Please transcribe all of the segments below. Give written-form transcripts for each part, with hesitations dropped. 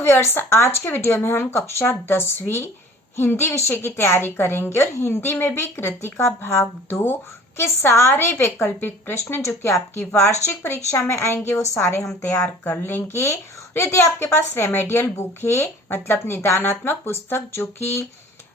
Viewers, आज के video में हम कक्षा 10वीं हिंदी विषय की तैयारी करेंगे और हिंदी में भी कृतिका भाग 2 के सारे वैकल्पिक प्रश्न जो कि आपकी वार्षिक परीक्षा में आएंगे वो सारे हम तैयार कर लेंगे। और यदि आपके पास रेमेडियल बुक है, मतलब निदानात्मक पुस्तक जो कि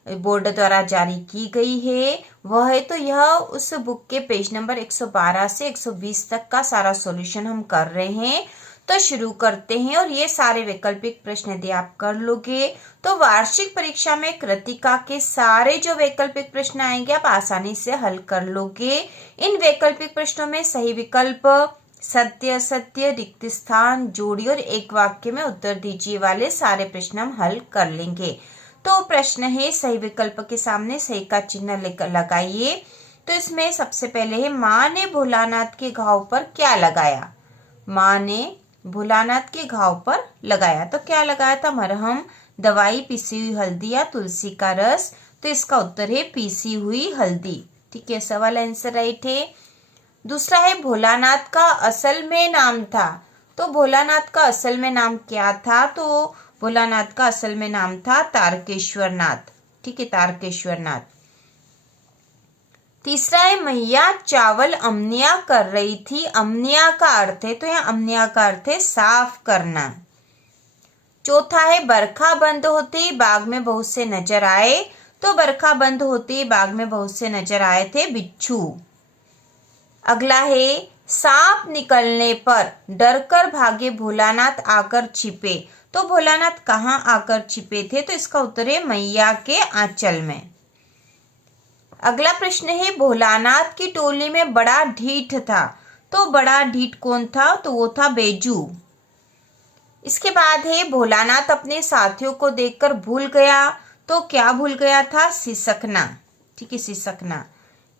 बोर्ड द्वारा जारी की गई है वह है, तो यह उस बुक के पेज नंबर 112 से 120 तक का सारा सॉल्यूशन हम कर रहे हैं। तो शुरू करते हैं। और ये सारे वैकल्पिक प्रश्न यदि आप कर लोगे तो वार्षिक परीक्षा में कृतिका के सारे जो वैकल्पिक प्रश्न आएंगे आप आसानी से हल कर लोगे। इन वैकल्पिक प्रश्नों में सही विकल्प, सत्य असत्य, रिक्त स्थान, जोड़ी और एक वाक्य में उत्तर दीजिए वाले सारे प्रश्न हम हल कर लेंगे। तो प्रश्न है, सही विकल्प के सामने सही का चिन्ह लगाइए। तो इसमें सबसे पहले है, माँ ने भोलानाथ के घाव पर क्या लगाया। माँ ने भोलानाथ के घाव पर लगाया, तो क्या लगाया था? मरहम, दवाई, पीसी हुई हल्दी या तुलसी का रस। तो इसका उत्तर है पीसी हुई हल्दी। ठीक है, सवाल आंसर राइट है। दूसरा है, भोलानाथ का असल में नाम था। तो भोलानाथ का असल में नाम क्या था? तो भोलानाथ का असल में नाम था तारकेश्वर नाथ। ठीक है, तारकेश्वर नाथ। तीसरा है, मैया चावल अमनिया कर रही थी। अमनिया का अर्थ है, तो यहाँ अमनिया का अर्थ है साफ करना। चौथा है, बरखा बंद होते ही बाग में बहुत से नजर आए। तो बरखा बंद होते ही बाग में बहुत से नजर आए थे बिच्छू। अगला है, सांप निकलने पर डरकर भागे भोलानाथ आकर छिपे। तो भोलानाथ कहाँ आकर छिपे थे? तो इसका उत्तर है मैया के आंचल में। अगला प्रश्न है, भोलानाथ की टोली में बड़ा ढीठ था। तो बड़ा ढीठ कौन था? तो वो था बैजू। इसके बाद है, भोलानाथ अपने साथियों को देखकर भूल गया। तो क्या भूल गया था? सिसकना। ठीक है, सिसकना।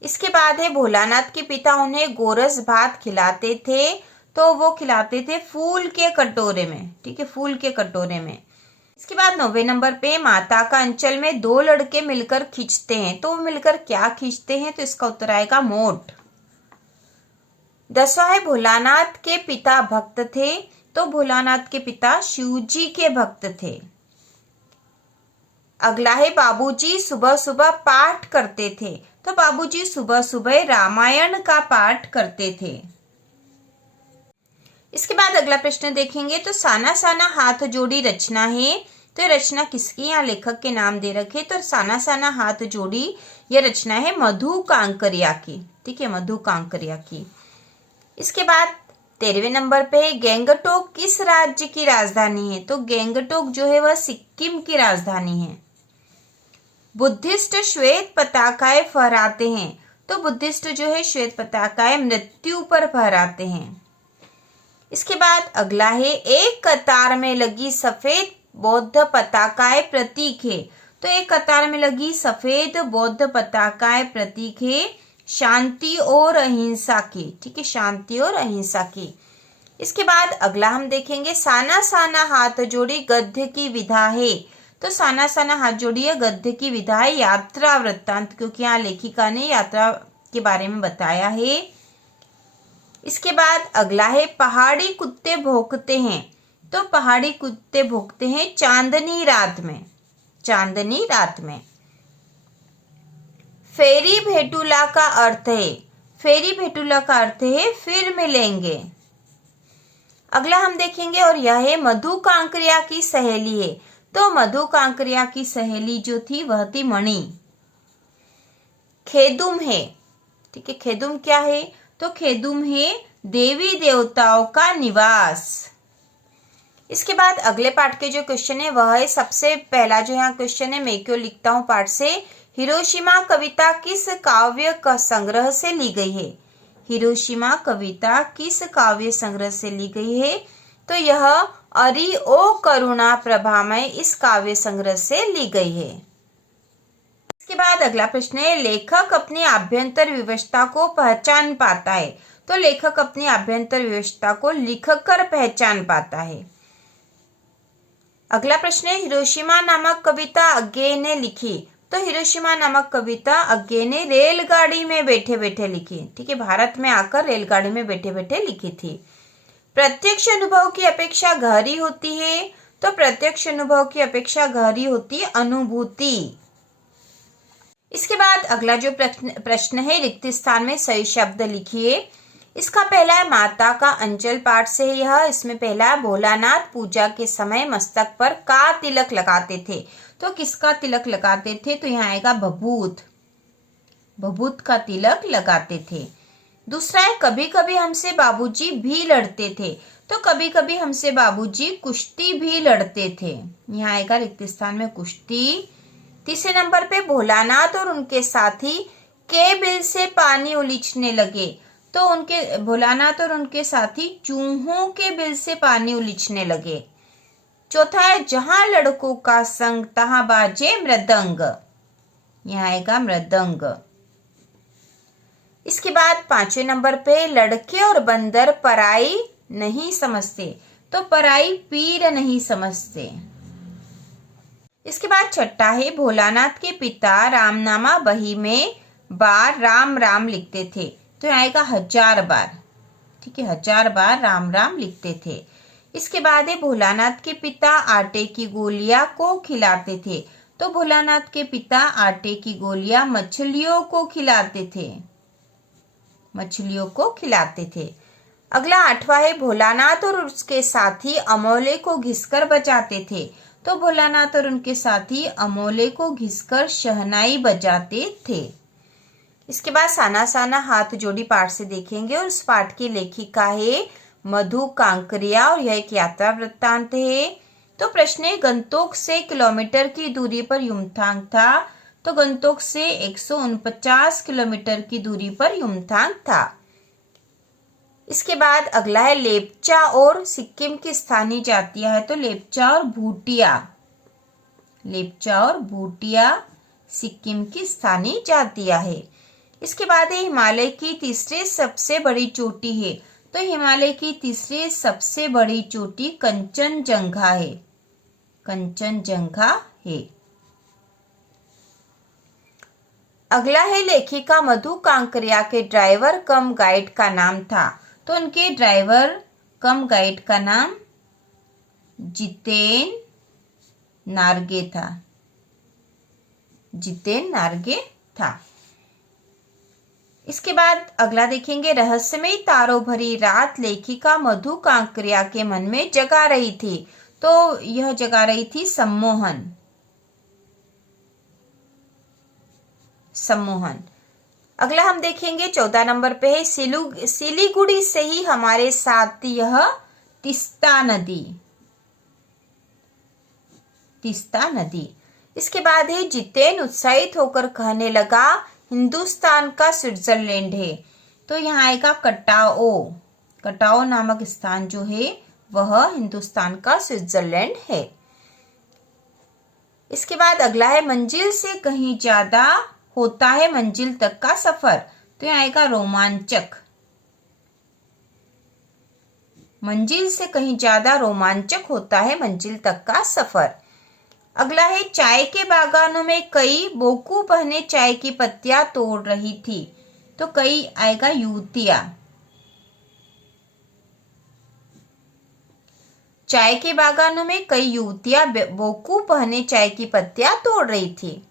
इसके बाद है, भोलानाथ के पिता उन्हें गोरस भात खिलाते थे। तो वो खिलाते थे फूल के कटोरे में। ठीक है, फूल के कटोरे में। इसके बाद 9वें नंबर पे, माता का अंचल में दो लड़के मिलकर खींचते हैं। तो वो मिलकर क्या खींचते हैं? तो इसका उत्तर आएगा मोट। 10वां है, भोलानाथ के पिता भक्त थे। तो भोलानाथ के पिता शिव जी के भक्त थे। अगला है, बाबूजी सुबह सुबह पाठ करते थे। तो बाबूजी सुबह सुबह रामायण का पाठ करते थे। इसके बाद अगला प्रश्न देखेंगे। तो साना साना हाथ जोड़ी रचना है। तो ये रचना किसकी? यहाँ लेखक के नाम दे रखे। तो साना साना हाथ जोड़ी ये रचना है मधु कांकरिया की। ठीक है, मधु कांकरिया की। इसके बाद 13वें नंबर पे है, गैंगटोक किस राज्य की राजधानी है? तो गैंगटोक जो है वह सिक्किम की राजधानी है। बुद्धिस्ट श्वेत पताकाएं फहराते हैं। तो बुद्धिस्ट जो है श्वेत पताकाएं मृत्यु पर फहराते हैं। इसके बाद अगला है, एक कतार में लगी सफेद बौद्ध पताकाएं प्रतीक है। तो एक कतार में लगी सफेद बौद्ध पताकाएं प्रतीक है शांति और अहिंसा की। ठीक है, शांति और अहिंसा की। इसके बाद अगला हम देखेंगे, साना साना हाथ जोड़ी गद्य की विधा है। तो साना साना हाथ जोड़ी है गद्य की विधा है यात्रा वृत्तांत, क्योंकि यहाँ लेखिका ने यात्रा के बारे में बताया है। इसके बाद अगला है, पहाड़ी कुत्ते भौंकते हैं। तो पहाड़ी कुत्ते भौंकते हैं चांदनी रात में। चांदनी रात में। फेरी भेटुला का अर्थ है, फेरी भेटुला का अर्थ है फिर मिलेंगे। अगला हम देखेंगे और यह है, मधु कांकरिया की सहेली है। तो मधु कांकरिया की सहेली जो थी वह थी मणि। खेदुम है। ठीक है, खेदुम क्या है? तो खेदुम है देवी देवताओं का निवास। इसके बाद अगले पार्ट के जो क्वेश्चन है वह है, सबसे पहला जो यहाँ क्वेश्चन है, मैं क्यों लिखता हूँ पार्ट से, हिरोशिमा कविता किस काव्य का संग्रह से ली गई है? हिरोशिमा कविता किस काव्य संग्रह से ली गई है? तो यह अरि ओ करुणा प्रभामय इस काव्य संग्रह से ली गई है। इसके बाद अगला प्रश्न है, लेखक अपनी आभ्यंतर विवशता को पहचान पाता है। तो लेखक अपनी आभ्यंतर विवशता को लिखकर पहचान पाता है। अगला प्रश्न है, हिरोशिमा नामक कविता अज्ञे ने लिखी। तो हिरोशिमा नामक कविता अज्ञे ने रेलगाड़ी में बैठे बैठे लिखी। ठीक है, भारत में आकर रेलगाड़ी में बैठे बैठे लिखी थी। प्रत्यक्ष अनुभव की अपेक्षा गहरी होती है। तो प्रत्यक्ष अनुभव की अपेक्षा गहरी होती है अनुभूति। इसके बाद अगला जो प्रश्न है, रिक्त स्थान में सही शब्द लिखिए। इसका पहला है माता का अंचल पाठ से है यह। इसमें पहला है भोलानाथ पूजा के समय मस्तक पर का तिलक लगाते थे। तो किसका तिलक लगाते थे? तो यहाँ आएगा भभूत, भभूत का तिलक लगाते थे। दूसरा है कभी कभी हमसे बाबूजी भी लड़ते थे। तो कभी कभी हमसे बाबूजी कुश्ती भी लड़ते थे। यहाँ आएगा रिक्त स्थान में कुश्ती। तीसरे नंबर पे भोलानाथ और उनके साथी के बिल से पानी उलीचने लगे। तो उनके भोलानाथ और उनके साथी चूहों के बिल से पानी उलीचने लगे। चौथा है जहां लड़कों का संग तहां बाजे मृदंग। यहाँ आएगा मृदंग। इसके बाद पांचवें नंबर पे लड़के और बंदर पराई नहीं समझते। तो पराई पीर नहीं समझते। इसके बाद छठा है भोलानाथ के पिता रामनामा बही में बार राम राम लिखते थे। तो आएगा 1000 बार। ठीक है, 1000 बार राम राम लिखते थे। इसके बाद है भोलानाथ के पिता आटे की गोलियां को खिलाते थे। तो भोलानाथ के पिता आटे की गोलियां मछलियों को खिलाते थे, मछलियों को खिलाते थे। अगला आठवां है भोलानाथ और उसके साथी अमोले को घिसकर बजाते थे। तो भोलानाथ और उनके साथी अमोले को घिसकर शहनाई बजाते थे। इसके बाद साना साना हाथ जोड़ी पाठ से देखेंगे और उस पाठ की लेखिका है मधु कांकरिया और यह एक यात्रा वृत्तांत है। तो प्रश्न है गंतोक से किलोमीटर की दूरी पर युमथांग था। तो गंतोक से 149 किलोमीटर की दूरी पर युमथांग था। इसके बाद अगला है लेप्चा और सिक्किम की स्थानीय जातियां है। तो लेप्चा और भूटिया, लेप्चा और भूटिया सिक्किम की स्थानीय जातियां है। इसके बाद है हिमालय की तीसरी सबसे बड़ी चोटी है। तो हिमालय की तीसरी सबसे बड़ी चोटी कंचनजंगा है, कंचनजंगा है। अगला है लेखिका मधु कांकरिया के ड्राइवर कम गाइड का नाम था। तो उनके ड्राइवर कम गाइड का नाम जितेन नार्गे था, जितेन नार्गे था। इसके बाद अगला देखेंगे रहस्यमयी तारों भरी रात लेखिका मधु कांकरिया के मन में जगा रही थी। तो यह जगा रही थी सम्मोहन, सम्मोहन। अगला हम देखेंगे 14 नंबर पे है सिलीगुड़ी से ही हमारे साथ यह तीस्ता नदी, तीस्ता नदी। इसके बाद है जितेन उत्साहित होकर कहने लगा हिंदुस्तान का स्विट्जरलैंड है। तो यहाँ आएगा कटाओ, कटाओ नामक स्थान जो है वह हिंदुस्तान का स्विट्जरलैंड है। इसके बाद अगला है मंजिल से कहीं ज्यादा होता है मंजिल तक का सफर। तो यहाँ आएगा रोमांचक, मंजिल से कहीं ज्यादा रोमांचक होता है मंजिल तक का सफर। अगला है चाय के बागानों में कई बोकू बहने चाय की पत्तियां तोड़ रही थी। तो कई आएगा युवतियां, चाय के बागानों में कई युवतियां बोकू बहने चाय की पत्तियां तोड़ रही थी।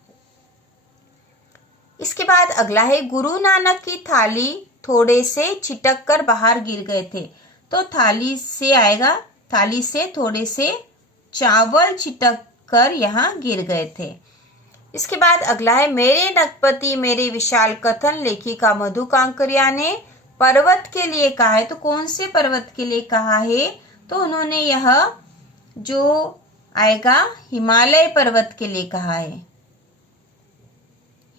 इसके बाद अगला है गुरु नानक की थाली थोड़े से छिटक कर बाहर गिर गए थे। तो थाली से आएगा, थाली से थोड़े से चावल छिटक कर यहाँ गिर गए थे। इसके बाद अगला है मेरे नगपति मेरे विशाल कथन लेखिका मधु कांकरिया ने पर्वत के लिए कहा है। तो कौन से पर्वत के लिए कहा है? तो उन्होंने यह जो आएगा हिमालय पर्वत के लिए कहा है,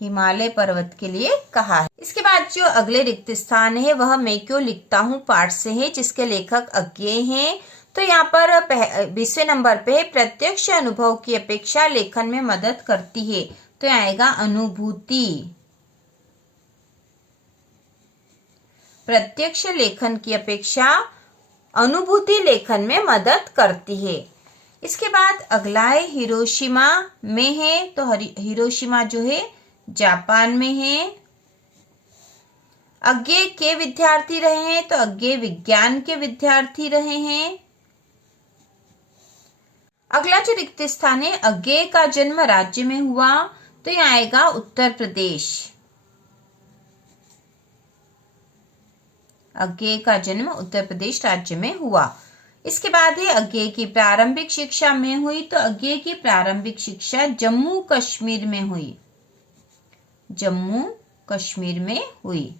हिमालय पर्वत के लिए कहा है। इसके बाद जो अगले रिक्त स्थान है वह मैं क्यों लिखता हूँ पाठ से है, जिसके लेखक अज्ञेय हैं। तो यहाँ पर 20वें नंबर पे प्रत्यक्ष अनुभव की अपेक्षा लेखन में मदद करती है। तो आएगा अनुभूति, प्रत्यक्ष लेखन की अपेक्षा अनुभूति लेखन में मदद करती है। इसके बाद अगला है हिरोशिमा में है। तो हिरोशिमा जो है जापान में है। अज्ञेय के विद्यार्थी रहे हैं। तो अज्ञेय विज्ञान के विद्यार्थी रहे हैं। अगला जो रिक्त स्थान है, अज्ञेय का जन्म राज्य में हुआ, तो ये आएगा उत्तर प्रदेश। अज्ञेय का जन्म उत्तर प्रदेश राज्य में हुआ। इसके बाद है अज्ञेय की प्रारंभिक शिक्षा में हुई, तो अज्ञेय की प्रारंभिक शिक्षा जम्मू कश्मीर में हुई। जम्मू कश्मीर में हुई।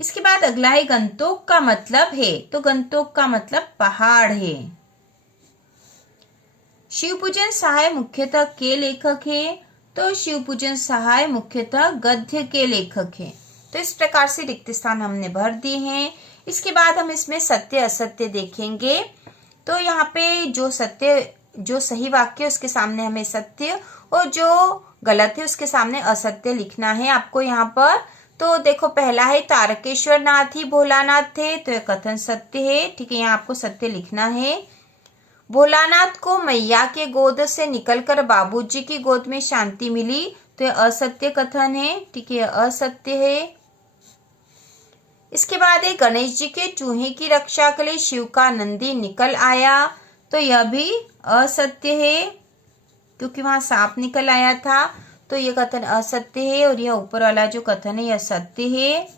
इसके बाद अगला है गंतोक का मतलब है, तो गंतोक का मतलब पहाड़ है। शिवपूजन सहाय मुख्यतः के लेखक है, तो शिवपूजन सहाय मुख्यतः गद्य के लेखक है। तो इस प्रकार से रिक्त स्थान हमने भर दिए हैं। इसके बाद हम इसमें सत्य असत्य देखेंगे। तो यहाँ पे जो सही वाक्य है उसके सामने हमें सत्य, और जो गलत है उसके सामने असत्य लिखना है आपको यहाँ पर। तो देखो, पहला है तारकेश्वर नाथ ही भोलानाथ थे, तो यह कथन सत्य है। ठीक है, यहाँ आपको सत्य लिखना है। भोलानाथ को मैया के गोद से निकलकर बाबूजी की गोद में शांति मिली, तो यह असत्य कथन है। ठीक है, असत्य है। इसके बाद है गणेश जी के चूहे की रक्षा के लिए शिव का नंदी निकल आया, तो यह भी असत्य है, क्योंकि वहां सांप निकल आया था, तो यह कथन असत्य है। और यह ऊपर वाला जो कथन है यह सत्य है।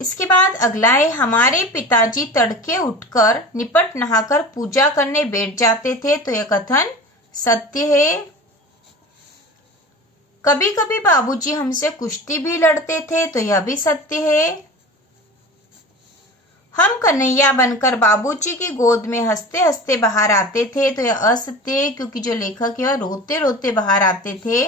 इसके बाद अगला है हमारे पिताजी तड़के उठकर निपट नहाकर पूजा करने बैठ जाते थे, तो यह कथन सत्य है। कभी कभी बाबूजी हमसे कुश्ती भी लड़ते थे, तो यह भी सत्य है। हम कन्हैया बनकर बाबूजी की गोद में हंसते हंसते बाहर आते थे, तो यह असत्य है, क्योंकि जो लेखक है वह रोते रोते बाहर आते थे।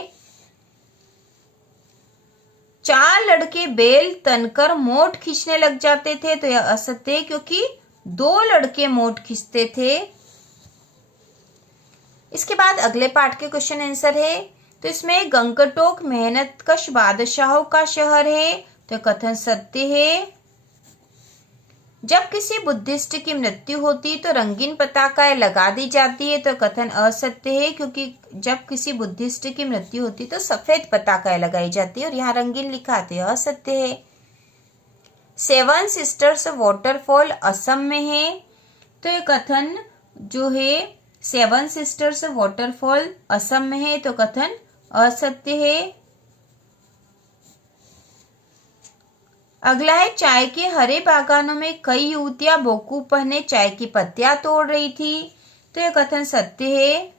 4 लड़के बेल तनकर मोट खींचने लग जाते थे, तो यह असत्य है, क्योंकि 2 लड़के मोट खींचते थे। इसके बाद अगले पार्ट के क्वेश्चन आंसर है। तो इसमें गंगटोक मेहनतकश बादशाहों का शहर है, तो कथन सत्य है। जब किसी बुद्धिस्ट की मृत्यु होती तो रंगीन पताकाएं लगा दी जाती है, तो कथन असत्य है, क्योंकि जब किसी बुद्धिस्ट की मृत्यु होती तो सफेद पताकाएं लगाई जाती है, और यहाँ रंगीन लिखा है, तो असत्य है। 7 सिस्टर्स वाटरफॉल असम में है, तो ये कथन जो है 7 सिस्टर्स वाटरफॉल असम में है, तो कथन असत्य है। अगला है चाय के हरे बागानों में कई युवतियां बोकू पहने चाय की पत्तियां तोड़ रही थी, तो यह कथन सत्य है।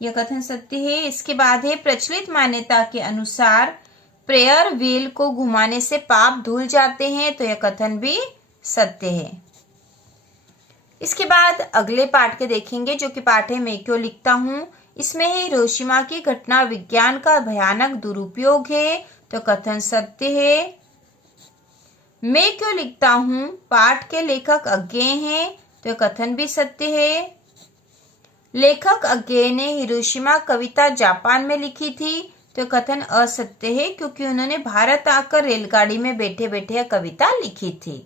यह कथन सत्य है। इसके बाद है प्रचलित मान्यता के अनुसार प्रेयर व्हील को घुमाने से पाप धुल जाते हैं, तो यह कथन भी सत्य है। इसके बाद अगले पाठ के देखेंगे, जो कि पाठ है मैं क्यों लिखता हूँ। इसमें है हिरोशिमा की घटना विज्ञान का भयानक दुरुपयोग है, तो कथन सत्य है। मैं क्यों लिखता हूँ पाठ के लेखक अज्ञेय हैं, तो कथन भी सत्य है। लेखक अज्ञेय ने हिरोशिमा कविता जापान में लिखी थी, तो कथन असत्य है, क्योंकि उन्होंने भारत आकर रेलगाड़ी में बैठे बैठे कविता लिखी थी।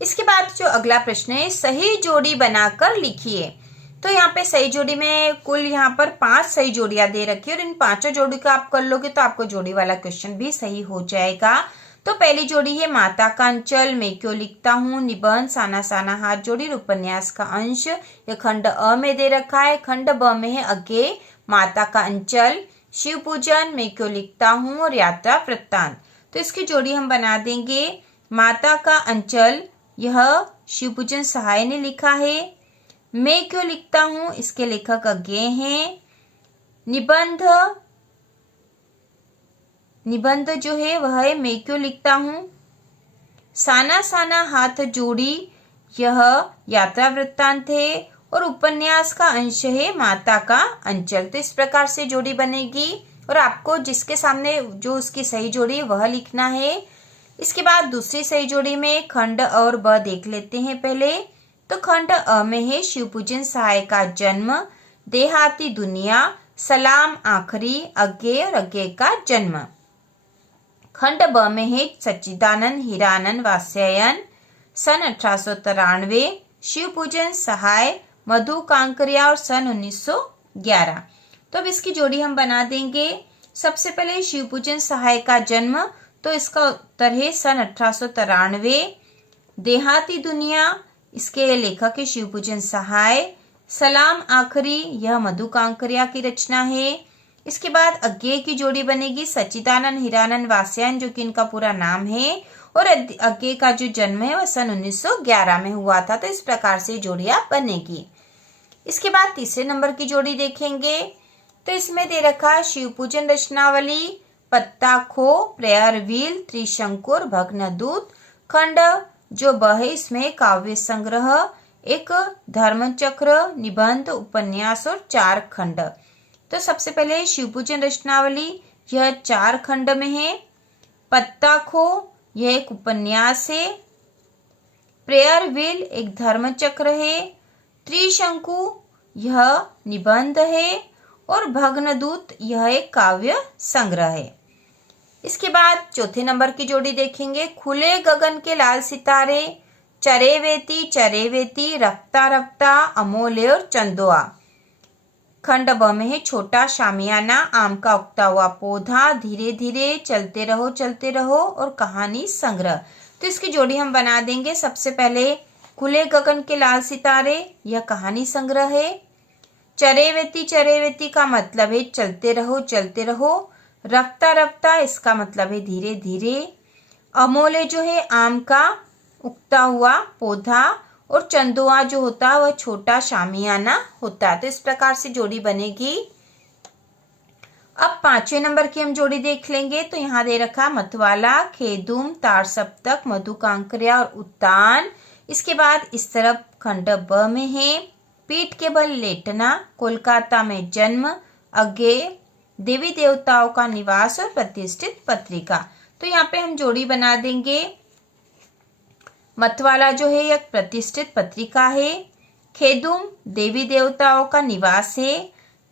इसके बाद जो अगला प्रश्न है, सही जोड़ी बनाकर लिखिए। तो यहाँ पे सही जोड़ी में कुल यहाँ पर 5 सही जोड़ियां दे रखी है, और इन 5 जोड़ी का आप कर लोगे तो आपको जोड़ी वाला क्वेश्चन भी सही हो जाएगा। तो पहली जोड़ी है माता का अंचल, मैं क्यों लिखता हूँ, निबंध, साना साना हाथ जोड़ी, उपन्यास का अंश। यह खंड अ में दे रखा है। खंड ब में है अज्ञेय, माता का अंचल, शिव पूजन, मैं क्यों लिखता हूँ, और यात्रा वृत्तांत। तो इसकी जोड़ी हम बना देंगे। माता का अंचल यह शिव पूजन सहाय ने लिखा है। मैं क्यों लिखता हूँ, इसके लेखक अज्ञेय हैं। निबंध जो है वह है मैं क्यों लिखता हूँ। साना साना हाथ जोड़ी यह यात्रा वृत्तांत है, और उपन्यास का अंश है माता का अंचल। तो इस प्रकार से जोड़ी बनेगी, और आपको जिसके सामने जो उसकी सही जोड़ी है वह लिखना है। इसके बाद दूसरी सही जोड़ी में खंड और ब देख लेते हैं पहले। तो खंड अ में है शिवपूजन सहाय का जन्म, देहाती दुनिया, सलाम आखिरी, अज्ञेय और अज्ञेय का जन्म। खंड ब में है सच्चिदानंद हीरानंद वात्स्यायन, सन 1893, शिवपूजन सहाय, मधु कांकरिया और सन 1911। तो अब इसकी जोड़ी हम बना देंगे। सबसे पहले शिवपूजन सहाय का जन्म, तो इसका उत्तर है सन 1893। देहाती दुनिया, इसके लेखक है शिवपूजन सहाय। सलाम आखरी, यह मधु कांकरिया की रचना है। इसके बाद अज्ञेय की जोड़ी बनेगी सच्चिदानंद हीरानंद वासयायन, जो कि इनका पूरा नाम है। और अज्ञेय का जो जन्म है वह सन 1911 में हुआ था। तो इस प्रकार से जोड़ियां बनेगी। इसके बाद तीसरे नंबर की जोड़ी देखेंगे तो इसमें दे रखा है शिवपूजन रचनावली, पत्ता खो, प्रेयर व्हील, त्रिशंकुर, भग्नदूत, खंड जो है इसमें काव्य संग्रह, एक धर्मचक्र, निबंध, उपन्यास और 4 खंड। तो सबसे पहले शिवपूजन रचनावली, यह 4 खंड में है। पत्ता खो, यह एक उपन्यास है। प्रेयर व्हील एक धर्मचक्र है। त्रिशंकु यह निबंध है। और भग्नदूत यह एक काव्य संग्रह है। इसके बाद चौथे नंबर की जोड़ी देखेंगे, खुले गगन के लाल सितारे, चरेवेती चरेवेती, रफ्ता रफ्ता, अमोले और चंदोआ। खंड ब में है छोटा शामियाना, आम का उगता हुआ पौधा, धीरे धीरे, चलते रहो और कहानी संग्रह। तो इसकी जोड़ी हम बना देंगे। सबसे पहले खुले गगन के लाल सितारे, यह कहानी संग्रह है। चरेवेती चरेवेती का मतलब है चलते रहो। रफ्ता रफ्ता इसका मतलब है धीरे धीरे। अमोले जो है आम का उगता हुआ पौधा। और चंदुआ जो होता है वह छोटा शामियाना होता है। तो इस प्रकार से जोड़ी बनेगी। अब 5वें नंबर की हम जोड़ी देख लेंगे। तो यहाँ दे रखा मतवाला, खेदुम, तार सप्तक, मधु कांकरिया और उतान। इसके बाद इस तरफ खंड ब में है पीठ के बल लेटना, कोलकाता में जन्म, अज्ञेय, देवी देवताओं का निवास और प्रतिष्ठित पत्रिका। तो यहाँ पे हम जोड़ी बना देंगे। मतवाला जो है एक प्रतिष्ठित पत्रिका है। खेदुम देवी देवताओं का निवास है।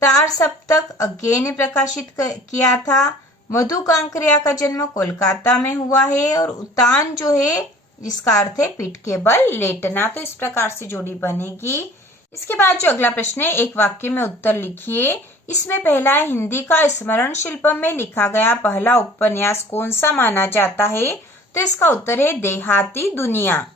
तार सप्तक अज्ञेय ने प्रकाशित किया था। मधु कांकरिया का जन्म कोलकाता में हुआ है। और उतान जो है जिसका अर्थ है पीठ के बल लेटना। तो इस प्रकार से जोड़ी बनेगी। इसके बाद जो अगला प्रश्न है, एक वाक्य में उत्तर लिखिए। इसमें पहला है हिंदी का स्मरण शिल्प में लिखा गया पहला उपन्यास कौन सा माना जाता है। तो इसका उत्तर है देहाती दुनिया।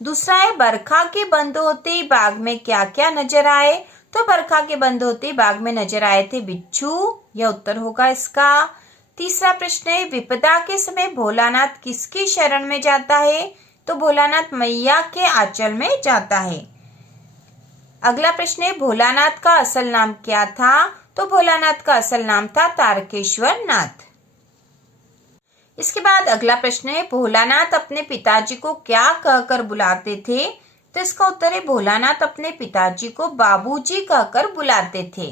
दूसरा है बरखा के बंद होते ही बाग में क्या क्या नजर आए। तो बरखा के बंद होते ही बाग में नजर आए थे बिच्छू, यह उत्तर होगा इसका। तीसरा प्रश्न है विपदा के समय भोलानाथ किसकी शरण में जाता है। तो भोलानाथ मैया के आंचल में जाता है। अगला प्रश्न है भोलानाथ का असल नाम क्या था। तो भोलानाथ का असल नाम था तारकेश्वर नाथ। इसके बाद अगला प्रश्न है भोलानाथ अपने पिताजी को क्या कहकर बुलाते थे। तो इसका उत्तर है भोलानाथ अपने पिताजी को बाबूजी कहकर बुलाते थे।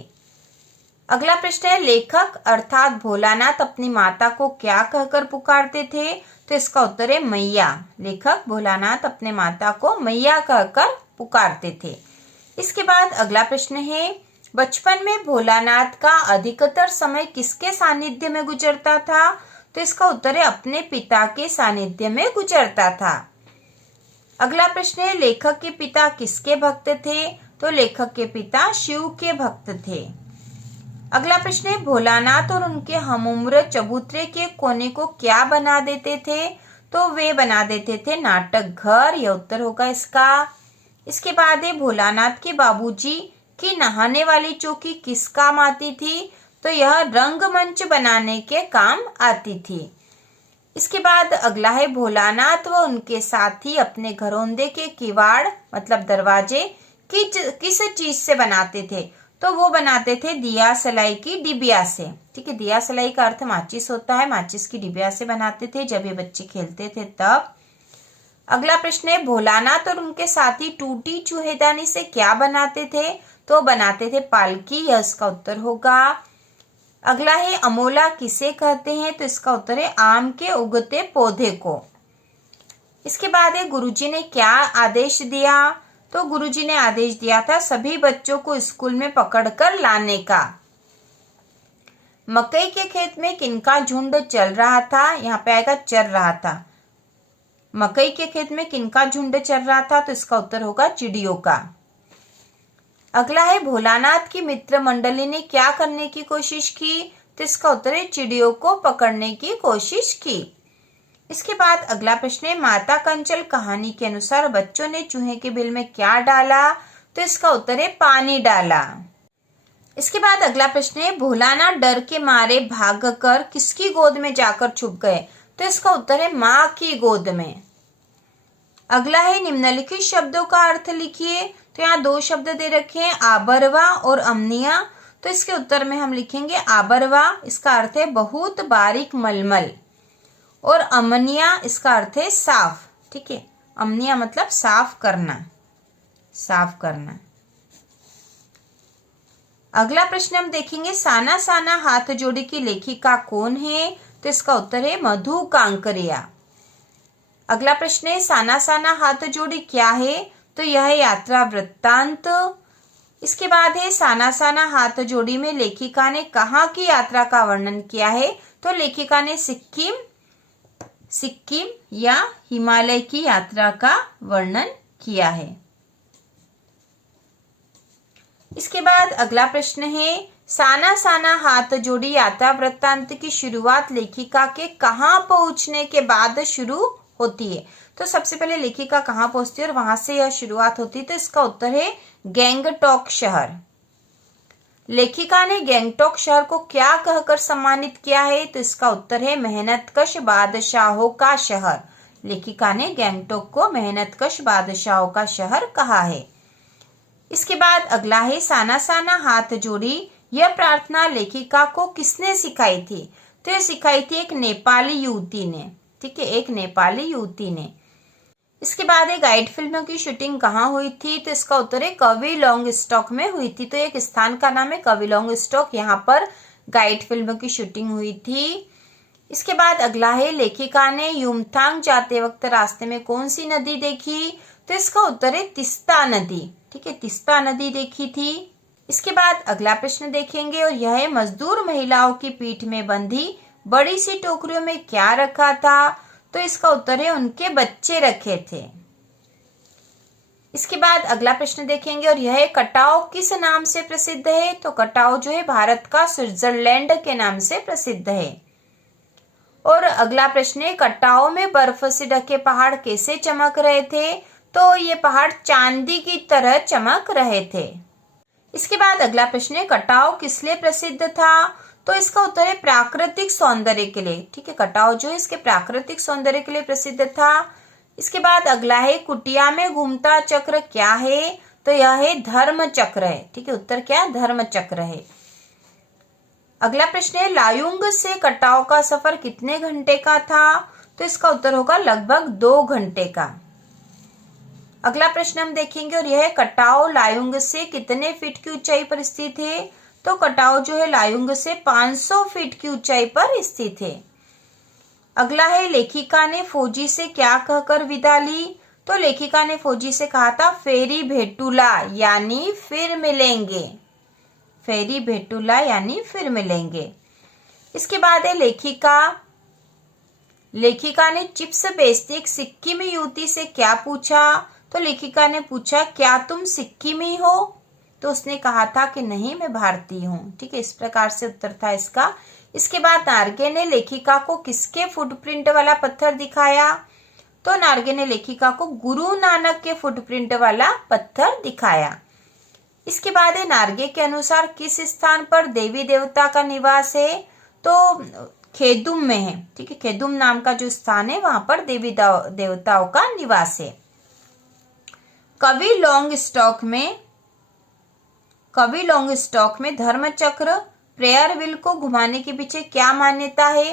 अगला प्रश्न है लेखक अर्थात भोलानाथ अपनी माता को क्या कहकर पुकारते थे। तो इसका उत्तर है मैया। लेखक भोलानाथ अपने माता को मैया कहकर पुकारते थे। इसके बाद अगला प्रश्न है बचपन में भोलानाथ का अधिकतर समय किसके सानिध्य में गुजरता था। तो इसका उत्तर है अपने पिता के सानिध्य में गुजरता था। अगला प्रश्न है लेखक के पिता किसके भक्त थे। तो लेखक के पिता शिव के भक्त थे। अगला प्रश्न है भोलानाथ और उनके हमउम्र चबूतरे के कोने को क्या बना देते थे। तो वे बना देते थे नाटक घर, यह उत्तर होगा इसका। इसके बाद है भोलानाथ के बाबूजी की नहाने वाली चौकी किस काम आती थी। तो यह रंगमंच बनाने के काम आती थी। इसके बाद अगला है भोलानाथ व उनके साथी अपने घरौंदे के किवाड़ मतलब दरवाजे किस चीज से बनाते थे। तो वो बनाते थे दिया सलाई की डिबिया से। ठीक है, दिया सलाई का अर्थ माचिस होता है। माचिस की डिबिया से बनाते थे जब ये बच्चे खेलते थे तब। अगला प्रश्न है भोलानाथ और उनके साथी टूटी चूहेदानी से क्या बनाते थे। तो बनाते थे पालकी, यह इसका उत्तर होगा। अगला है अमोला किसे कहते हैं। तो इसका उत्तर है आम के उगते पौधे को। इसके बाद है गुरुजी ने क्या आदेश दिया। तो गुरुजी ने आदेश दिया था सभी बच्चों को स्कूल में पकड़कर लाने का। मकई के खेत में किनका झुंड चल रहा था। यहाँ पे आएगा चल रहा था। मकई के खेत में किनका झुंड चल रहा था। तो इसका उत्तर होगा चिड़ियों का। अगला है भोलानाथ की मित्र मंडली ने क्या करने की कोशिश की। तो इसका उत्तर है चिड़ियों को पकड़ने की कोशिश की। इसके बाद अगला प्रश्न है, माता कंचल कहानी के अनुसार बच्चों ने चूहे के बिल में क्या डाला? तो इसका उत्तर है पानी डाला। इसके बाद अगला प्रश्न है, भोलानाथ डर के मारे भागकर किसकी गोद में जाकर छुप गए? तो इसका उत्तर है माँ की गोद में। अगला है, निम्नलिखित शब्दों का अर्थ लिखिए। तो यहाँ दो शब्द दे रखे हैं, आबरवा और अमनिया। तो इसके उत्तर में हम लिखेंगे आबरवा, इसका अर्थ है बहुत बारीक मलमल, और अमनिया इसका अर्थ है साफ। ठीक है, अमनिया मतलब साफ करना, साफ करना। अगला प्रश्न हम देखेंगे, साना साना हाथ जोड़ी की लेखिका कौन है? तो इसका उत्तर है मधु कांकरिया। अगला प्रश्न है, साना साना हाथ जोड़ी क्या है? तो यह है यात्रा वृत्तांत। इसके बाद है, साना साना हाथ जोड़ी में लेखिका ने कहाँ की यात्रा का वर्णन किया है? तो लेखिका ने सिक्किम या हिमालय की यात्रा का वर्णन किया है। इसके बाद अगला प्रश्न है, साना साना हाथ जोड़ी यात्रा वृत्तांत की शुरुआत लेखिका के कहाँ पहुंचने के बाद शुरू होती है? तो सबसे पहले लेखिका कहाँ पहुंचती है और वहां से यह शुरुआत होती है? तो इसका उत्तर है गैंगटॉक शहर। लेखिका ने गैंगटॉक शहर को क्या कहकर सम्मानित किया है? तो इसका उत्तर है मेहनतकश बादशाहों का शहर। लेखिका ने गैंगटॉक को मेहनतकश बादशाहों का शहर कहा है। इसके बाद अगला है, साना साना हाथ जोड़ी यह प्रार्थना लेखिका को किसने सिखाई थी? तो यह सिखाई थी एक नेपाली युवती ने। ठीक है, एक नेपाली युवती ने। इसके बाद एक गाइड फिल्म की शूटिंग कहाँ हुई थी? तो इसका उत्तर है कवि लॉन्ग स्टॉक में हुई थी। तो एक स्थान का नाम है कवि लॉन्ग स्टॉक, यहाँ पर गाइड फिल्म की शूटिंग हुई थी। इसके बाद अगला है, लेखिका ने युमथांग जाते वक्त रास्ते में कौन सी नदी देखी? तो इसका उत्तर है तिस्ता नदी। ठीक है, तिस्ता नदी देखी थी। इसके बाद अगला प्रश्न देखेंगे और यह है, मजदूर महिलाओं की पीठ में बंधी बड़ी सी टोकरियों में क्या रखा था? तो इसका उत्तर है उनके बच्चे रखे थे। इसके बाद अगला प्रश्न देखेंगे और यह है, कटाव किस नाम से प्रसिद्ध है? तो कटाव जो है भारत का स्विट्जरलैंड के नाम से प्रसिद्ध है। और अगला प्रश्न है, कटाव में बर्फ से ढके पहाड़ कैसे चमक रहे थे? तो ये पहाड़ चांदी की तरह चमक रहे थे। इसके बाद अगला प्रश्न है, कटाव किस लिए प्रसिद्ध था? तो इसका उत्तर है प्राकृतिक सौंदर्य के लिए। ठीक है, कटाव जो है इसके प्राकृतिक सौंदर्य के लिए प्रसिद्ध था। इसके बाद अगला है, कुटिया में घूमता चक्र क्या है? तो यह है धर्म चक्र है। ठीक है, उत्तर क्या है? धर्म चक्र है। अगला प्रश्न है, लायुंग से कटाव का सफर कितने घंटे का था? तो इसका उत्तर होगा लगभग 2 घंटे का। अगला प्रश्न हम देखेंगे और यह है, कटाव लायुंग से कितने फीट की ऊंचाई पर स्थित है? तो कटाव जो है लायुंग से 500 फीट की ऊंचाई पर स्थित है। अगला है, लेखिका ने फौजी से क्या कहकर विदा ली? तो लेखिका ने फौजी से कहा था फेरी भेटूला यानी फिर मिलेंगे। फेरी भेटूला यानी फिर मिलेंगे। इसके बाद है, लेखिका ने चिप्स बेचती एक सिक्किमी युवती से क्या पूछा? तो लेखिका ने पूछा क्या तुम सिक्किमी हो? तो उसने कहा था कि नहीं, मैं भारतीय हूँ। ठीक है, इस प्रकार से उत्तर था इसका। इसके बाद नार्गे ने लेखिका को किसके फुटप्रिंट वाला पत्थर दिखाया? तो नार्गे ने लेखिका को गुरु नानक के फुटप्रिंट वाला पत्थर दिखाया। इसके बाद है, नार्गे के अनुसार किस स्थान पर देवी देवता का निवास है? तो खेदुम में है। ठीक है, खेदुम नाम का जो स्थान है वहां पर देवी देवताओं का निवास है। कवि लॉन्ग स्टॉक में धर्मचक्र प्रेयर व्हील को घुमाने के पीछे क्या मान्यता है?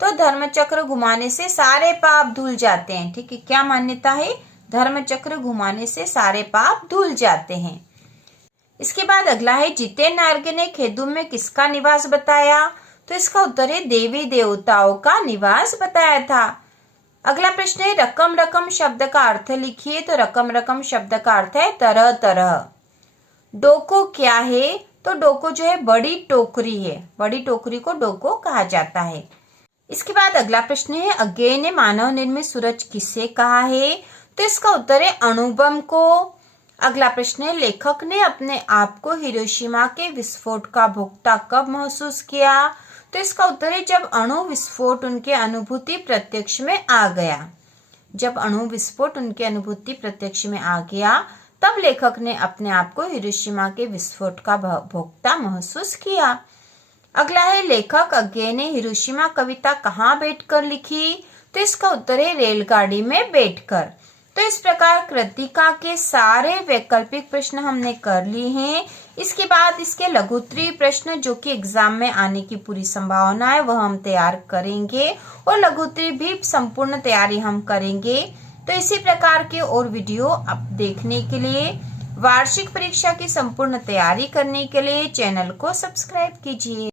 तो धर्मचक्र घुमाने से सारे पाप धुल जाते हैं। ठीक है, क्या मान्यता है? धर्मचक्र घुमाने से सारे पाप धुल जाते हैं। इसके बाद अगला है, जितेन नार्गे ने खेदुम में किसका निवास बताया? तो इसका उत्तर है देवी देवताओं का निवास बताया था। अगला प्रश्न है, रकम रकम शब्द का अर्थ लिखिए। तो रकम रकम शब्द का अर्थ है तरह तरह। डोको क्या है? तो डोको जो है बड़ी टोकरी है। बड़ी टोकरी को डोको कहा जाता है। इसके बाद अगला प्रश्न है, अज्ञेय ने मानव निर्मित सूरज किसे कहा है? तो इसका उत्तर है अणुबम को। अगला प्रश्न है, लेखक ने अपने आप को हिरोशिमा के विस्फोट का भोक्ता कब महसूस किया? तो इसका उत्तर है जब अणु विस्फोट उनके अनुभूति प्रत्यक्ष में आ गया। जब अणु विस्फोट उनके अनुभूति प्रत्यक्ष में आ गया तब लेखक ने अपने आप को हिरोशिमा के विस्फोट का भोक्ता महसूस किया। अगला है लेखक अज्ञे ने हिरोशिमा कविता कहाँ बैठकर लिखी? तो इसका उत्तर है रेलगाड़ी में बैठकर। तो इस प्रकार कृतिका के सारे वैकल्पिक प्रश्न हमने कर लिए हैं। इसके बाद इसके लघुत्तरीय प्रश्न जो कि एग्जाम में आने की पूरी संभावना है वह हम तैयार करेंगे और लघुत्तरीय भी संपूर्ण तैयारी हम करेंगे। तो इसी प्रकार के और वीडियो आप देखने के लिए, वार्षिक परीक्षा की संपूर्ण तैयारी करने के लिए चैनल को सब्सक्राइब कीजिए।